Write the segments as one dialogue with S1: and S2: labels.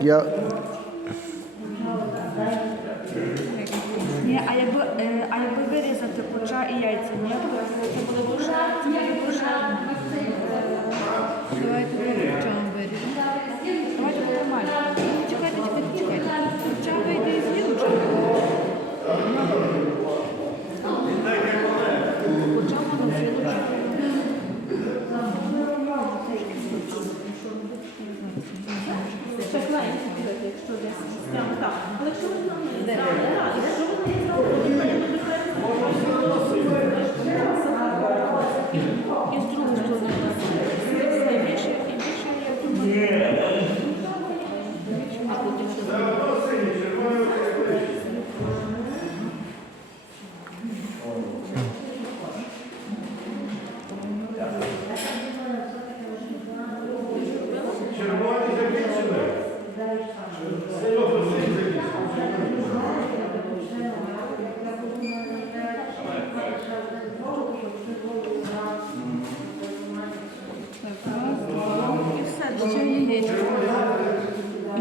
S1: Я
S2: Ні, а якби, е, а якби вирізати курча і яйця, ні, це було дуже, дуже. вирізати.
S3: Давайте курчам вирізати.
S2: Давайте нормально.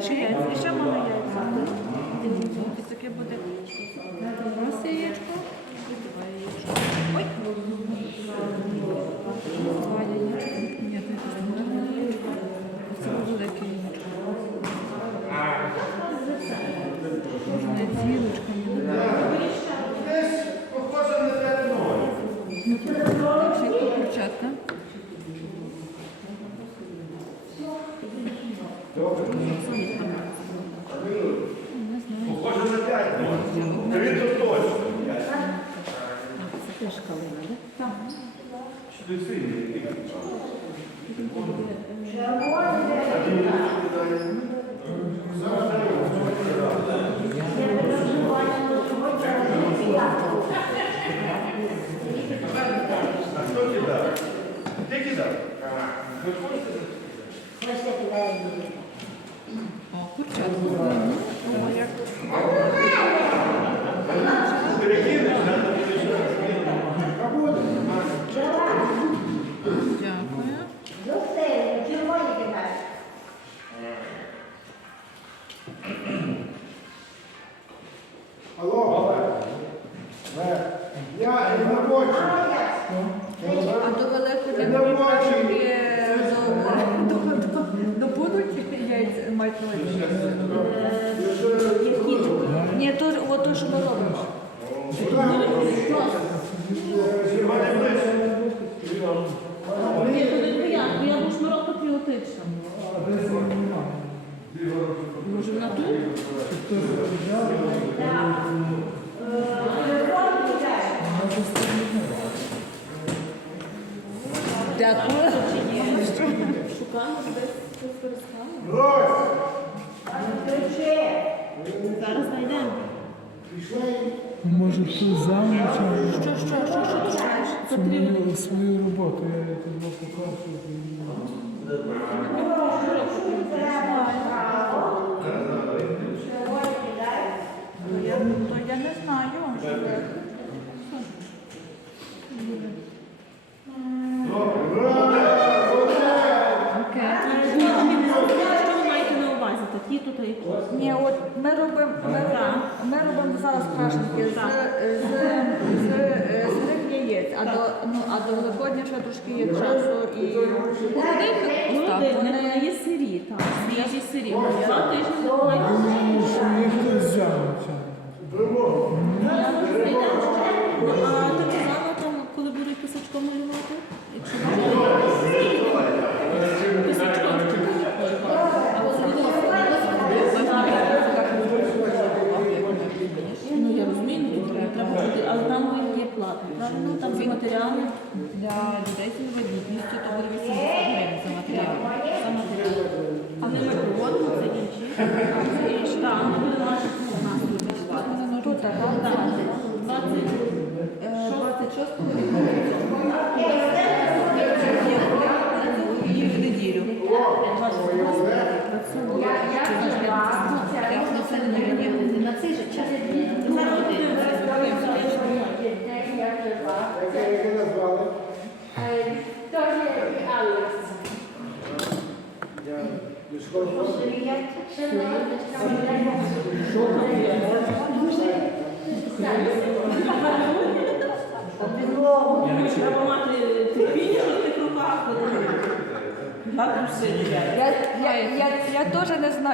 S4: Ще
S2: яйця, і ще мало яйця. І таке буде.
S3: Раз яєчко. І два яєчко.
S2: Ой,
S3: Два
S5: to
S3: see
S1: you. Я не робочий.
S2: А то
S1: робочий.
S2: е, до, будуть яйця мають? Ні, то, що ми робимо.
S4: Ні,
S2: Дякую.
S4: Шукаємо десь перескали. Зараз знайдемо.
S6: Може, хтось замовчав
S2: Що, що, що, що ти шукаєш?
S6: свою, свою роботу. Я тут покажу.
S2: То я, то я не знаю.
S3: Окей.
S4: Що ви маєте на увазі? Такі
S2: Ні, от ми робимо, ми, ми робимо зараз крашенки з, з, з, з сирих яєць, а до, ну, а до Великодня ще трошки є часу і
S3: їх?
S4: Вони є сирі, так. Свіжі сирі. Два тижні не бувають.
S6: Думаю, що.
S4: Я не знайдемо. Ну, а ти казала там, коли будуть писачком малювати? Якщо писачком. А от Ну, я розумію, ну, тут треба бути, але там він є платний, правильно? Там за матеріали.
S3: Для людей з інвалідністю то буде 80 гривень за матеріал. За матеріал.
S4: А не ми проводимо, це інші. Це інші. Так, ми будемо наші у нас тут працювати.
S2: тут, так?
S4: Так, 20.
S3: Е, 26 і в неділю.
S7: На цей же час.
S1: Як її назвали?
S7: Теж, а
S4: Я від школи
S3: Я, теж не знаю.